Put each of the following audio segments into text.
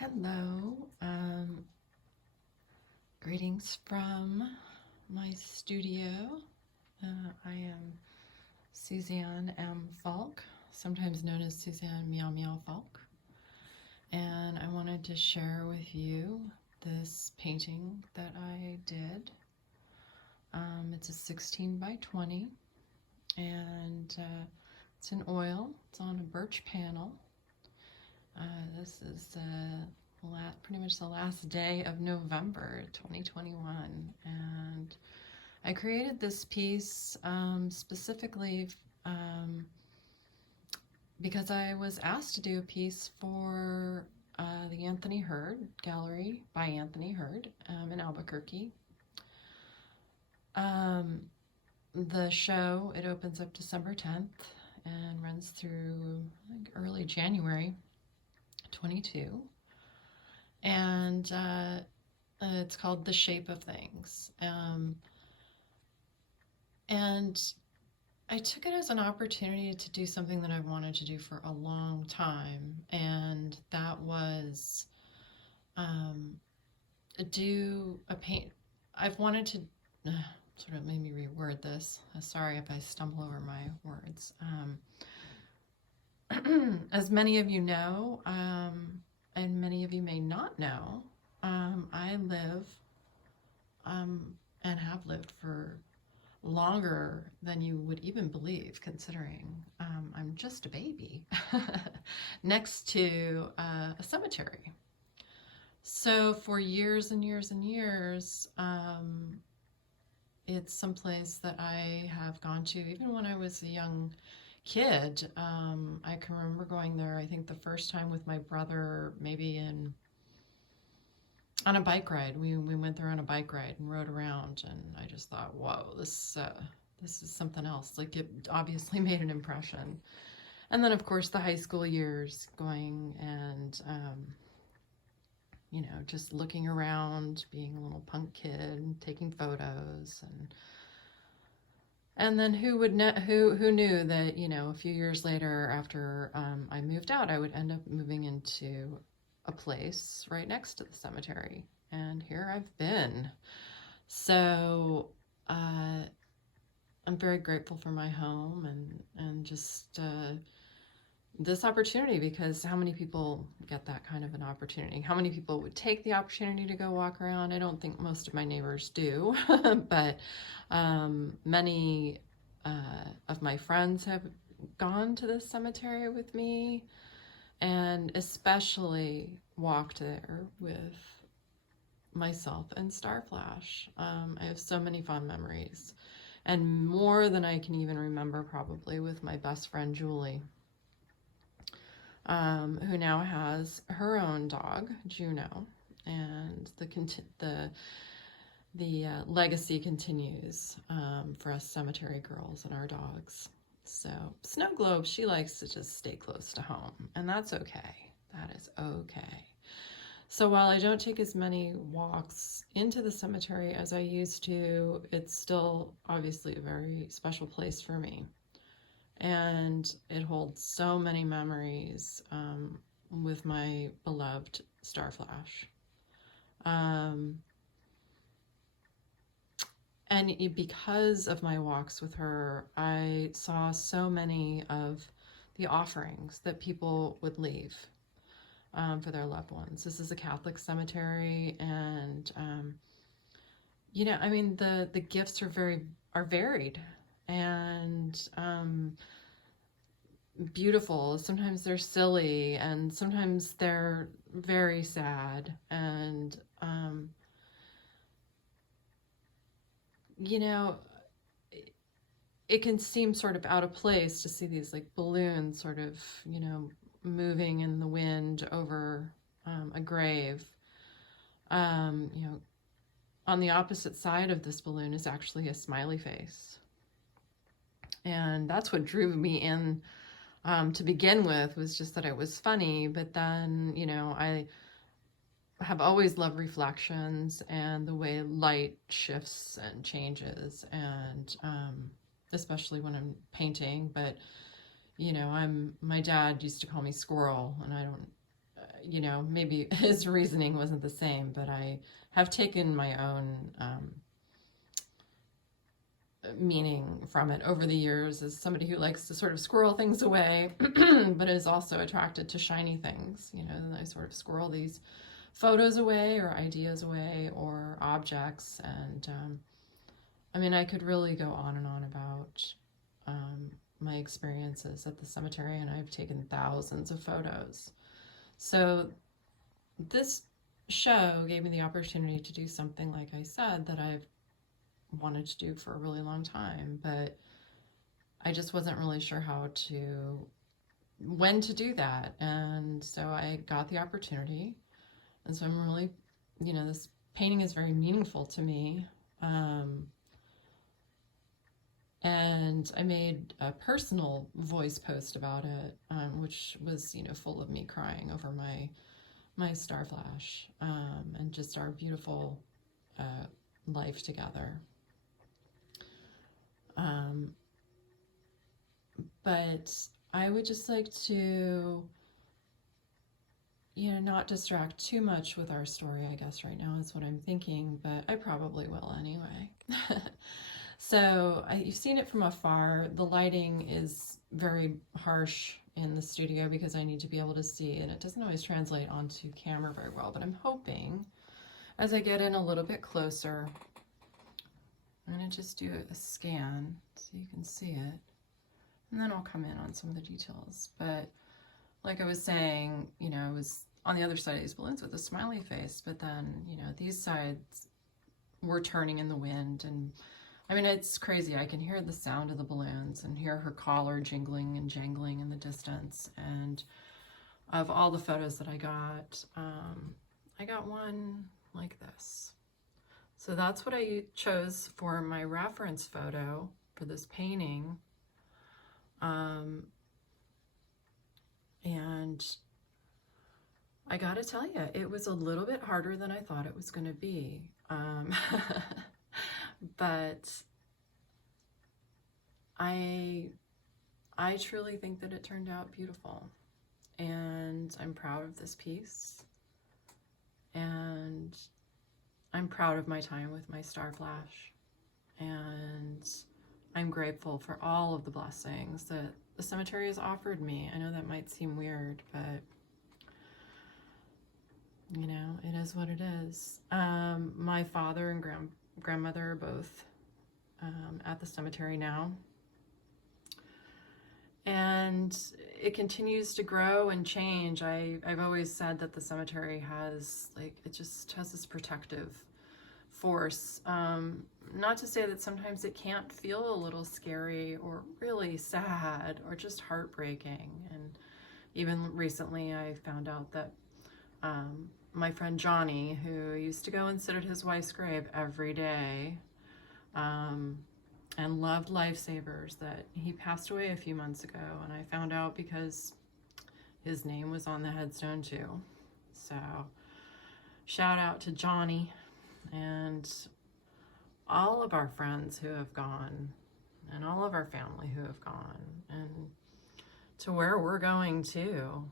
Hello, greetings from my studio. I am Suzanne M. Falk, sometimes known as Suzanne Meow Meow Falk, and I wanted to share with you this painting that I did. It's a 16 by 20, and it's in oil. It's on a birch panel. This is pretty much the last day of November 2021, and I created this piece specifically because I was asked to do a piece for the Anthony Hurd Gallery by Anthony Hurd in Albuquerque. The show, it opens up December 10th and runs through early January 22, and it's called The Shape of Things. And I took it as an opportunity to do something that I've wanted to do for a long time, and that was do a paint. I've wanted to sort of made me reword this. Sorry if I stumble over my words. As many of you know, and many of you may not know, I live and have lived for longer than you would even believe, considering I'm just a baby next to a cemetery. So for years and years and years, it's someplace that I have gone to even when I was a young kid. I can remember going there, I think the first time with my brother, maybe on a bike ride. We went there on a bike ride and rode around, and I just thought, whoa, this is something else. Like, it obviously made an impression. And then of course the high school years, going and just looking around, being a little punk kid, taking photos, and then who knew that, a few years later, after I moved out, I would end up moving into a place right next to the cemetery, and here I've been. So I'm very grateful for my home and just this opportunity, because how many people get that kind of an opportunity? How many people would take the opportunity to go walk around? I don't think most of my neighbors do, but many of my friends have gone to this cemetery with me, and especially walked there with myself and Starflash. I have so many fond memories, and more than I can even remember, probably, with my best friend Julie, who now has her own dog, Juno, and the legacy continues for us cemetery girls and our dogs. So Snow Globe, she likes to just stay close to home, and that's okay. That is okay. So while I don't take as many walks into the cemetery as I used to, it's still obviously a very special place for me. And it holds so many memories with my beloved Starflash. And because of my walks with her, I saw so many of the offerings that people would leave for their loved ones. This is a Catholic cemetery, and the gifts are varied and beautiful. Sometimes they're silly, and sometimes they're very sad, and it can seem sort of out of place to see these like balloons sort of moving in the wind over a grave. On the opposite side of this balloon is actually a smiley face, and that's what drew me in to begin with, was just that it was funny. But then I have always loved reflections and the way light shifts and changes, and especially when I'm painting. But my dad used to call me Squirrel, and you know, maybe his reasoning wasn't the same, but I have taken my own meaning from it over the years as somebody who likes to sort of squirrel things away, but is also attracted to shiny things, you know, and I sort of squirrel these photos away or ideas away or objects. And I mean, I could really go on and on about my experiences at the cemetery, and I've taken thousands of photos. So this show gave me the opportunity to do something, like I said, that I've wanted to do for a really long time, but I just wasn't really sure when to do that. And so I got the opportunity. And so I'm really, you know, this painting is very meaningful to me. And I made a personal voice post about it, which was, you know, full of me crying over my Starflash, and just our beautiful life together. But I would just like to, you know, not distract too much with our story, I guess right now is what I'm thinking, but I probably will anyway. So you've seen it from afar. The lighting is very harsh in the studio because I need to be able to see, and it doesn't always translate onto camera very well, but I'm hoping as I get in a little bit closer, I'm going to just do a scan so you can see it, and then I'll come in on some of the details. But like I was saying, you know, I was on the other side of these balloons with a smiley face, but then, you know, these sides were turning in the wind, and I mean, it's crazy. I can hear the sound of the balloons and hear her collar jingling and jangling in the distance. And of all the photos that I got one like this. So that's what I chose for my reference photo for this painting. And I gotta tell you, it was a little bit harder than I thought it was gonna be. But I truly think that it turned out beautiful, and I'm proud of this piece, and I'm proud of my time with my Starflash, and I'm grateful for all of the blessings that the cemetery has offered me. I know that might seem weird, but you know, it is what it is. My father and grandmother are both at the cemetery now, and it continues to grow and change. I've always said that the cemetery has, like, it just has this protective force. Not to say that sometimes it can't feel a little scary or really sad or just heartbreaking. And even recently I found out that my friend Johnny, who used to go and sit at his wife's grave every day, and loved lifesavers, that he passed away a few months ago, and I found out because his name was on the headstone too. So shout out to Johnny and all of our friends who have gone, and all of our family who have gone, and to where we're going too.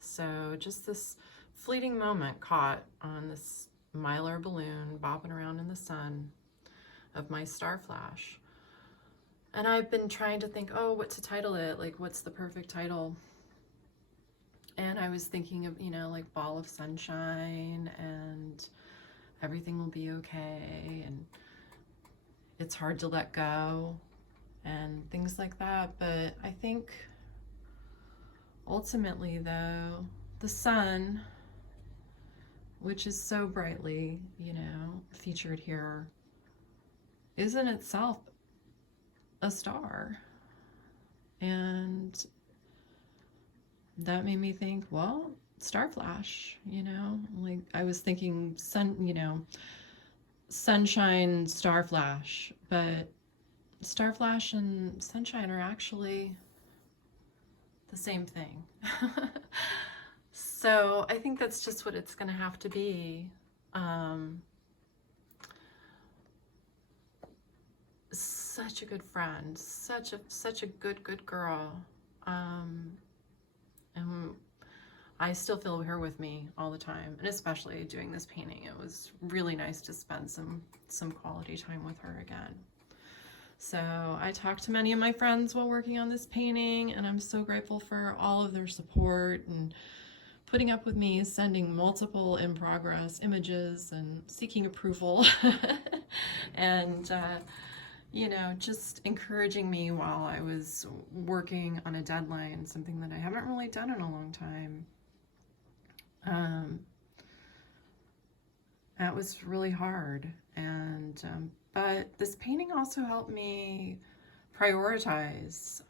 So just this fleeting moment caught on this mylar balloon bopping around in the sun of my Starflash. And I've been trying to think, oh, what to title it? Like, what's the perfect title? And I was thinking of, you know, like Ball of Sunshine, and Everything Will Be Okay, and It's Hard to Let Go, and things like that. But I think ultimately, though, the sun, which is so brightly, you know, featured here, is in itself a star. And that made me think, well, Starflash, you know, like I was thinking you know, sunshine, Starflash, but Starflash and sunshine are actually the same thing. So I think that's just what it's gonna have to be. Such a good friend, such a good girl. And I still feel her with me all the time, and especially doing this painting. It was really nice to spend some quality time with her again. So I talked to many of my friends while working on this painting, and I'm so grateful for all of their support and putting up with me sending multiple in progress images and seeking approval and you know, just encouraging me while I was working on a deadline, something that I haven't really done in a long time. That was really hard, and but this painting also helped me prioritize,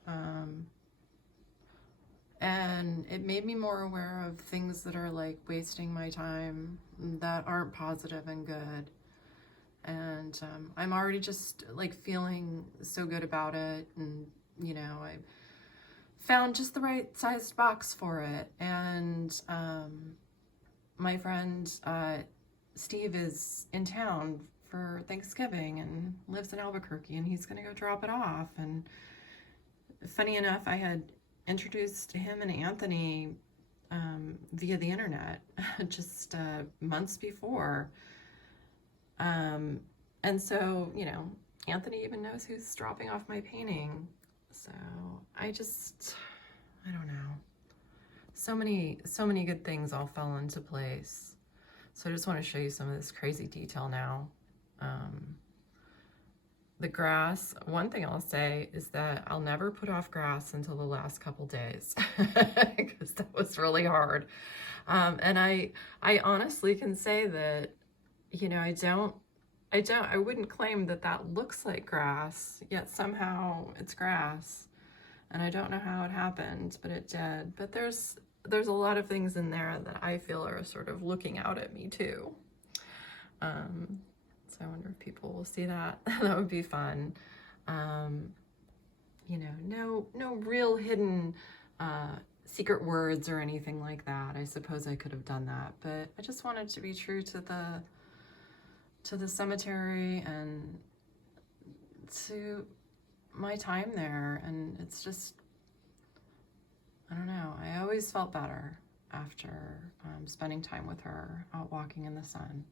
and it made me more aware of things that are like wasting my time, that aren't positive and good. And I'm already just like feeling so good about it, and you know, I found just the right sized box for it. And my friend Steve is in town for Thanksgiving and lives in Albuquerque, and he's gonna go drop it off. And funny enough, I had introduced him and Anthony via the internet just months before. And so, you know, Anthony even knows who's dropping off my painting. So I don't know. So many good things all fell into place. So I just want to show you some of this crazy detail now. The grass, one thing I'll say is that I'll never put off grass until the last couple days because that was really hard. And I honestly can say that, you know, I wouldn't claim that that looks like grass, yet somehow it's grass. And I don't know how it happened, but it did. But there's a lot of things in there that I feel are sort of looking out at me too. So I wonder if people will see that. That would be fun. You know, no real hidden secret words or anything like that. I suppose I could have done that, but I just wanted to be true to the cemetery and to my time there. And it's just, I don't know, I always felt better after spending time with her out walking in the sun.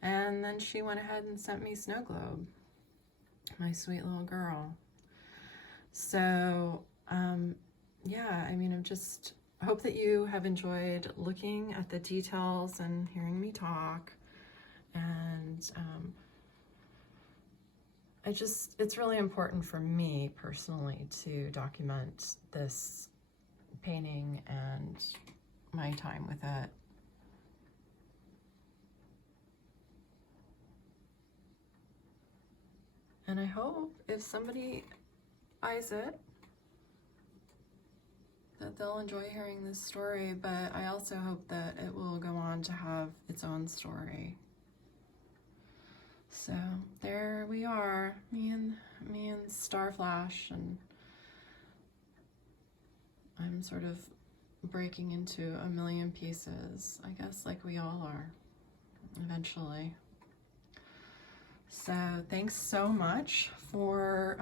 And then she went ahead and sent me Snow Globe, my sweet little girl. So yeah, I mean, I hope that you have enjoyed looking at the details and hearing me talk. And it's really important for me personally to document this painting and my time with it. And I hope if somebody buys it, that they'll enjoy hearing this story, but I also hope that it will go on to have its own story. So there we are, me and Starflash, and I'm sort of breaking into a million pieces, I guess, like we all are eventually. So thanks so much for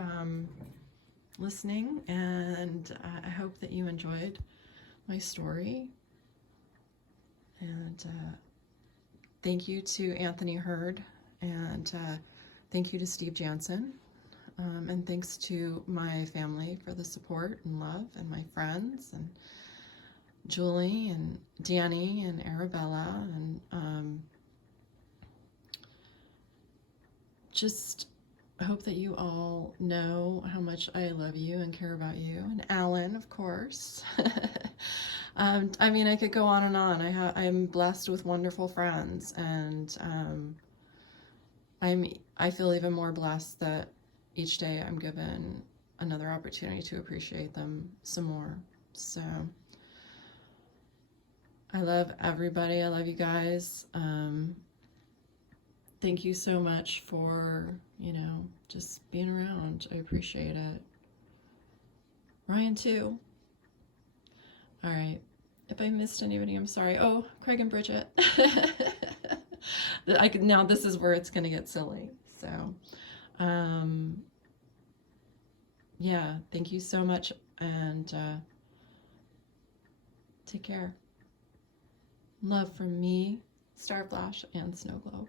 listening, and I hope that you enjoyed my story. And thank you to Anthony Hurd, and thank you to Steve Jansen, and thanks to my family for the support and love, and my friends, and Julie and Danny and Arabella, and just hope that you all know how much I love you and care about you, and Alan, of course. I mean, I could go on and on. I'm blessed with wonderful friends, and I feel even more blessed that each day I'm given another opportunity to appreciate them some more. So I love everybody. I love you guys. Thank you so much for, you know, just being around. I appreciate it. Ryan too. All right. If I missed anybody, I'm sorry. Oh, Craig and Bridget. Now this is where it's going to get silly. So, yeah, thank you so much, and take care. Love from me, Starflash, and Snow Globe.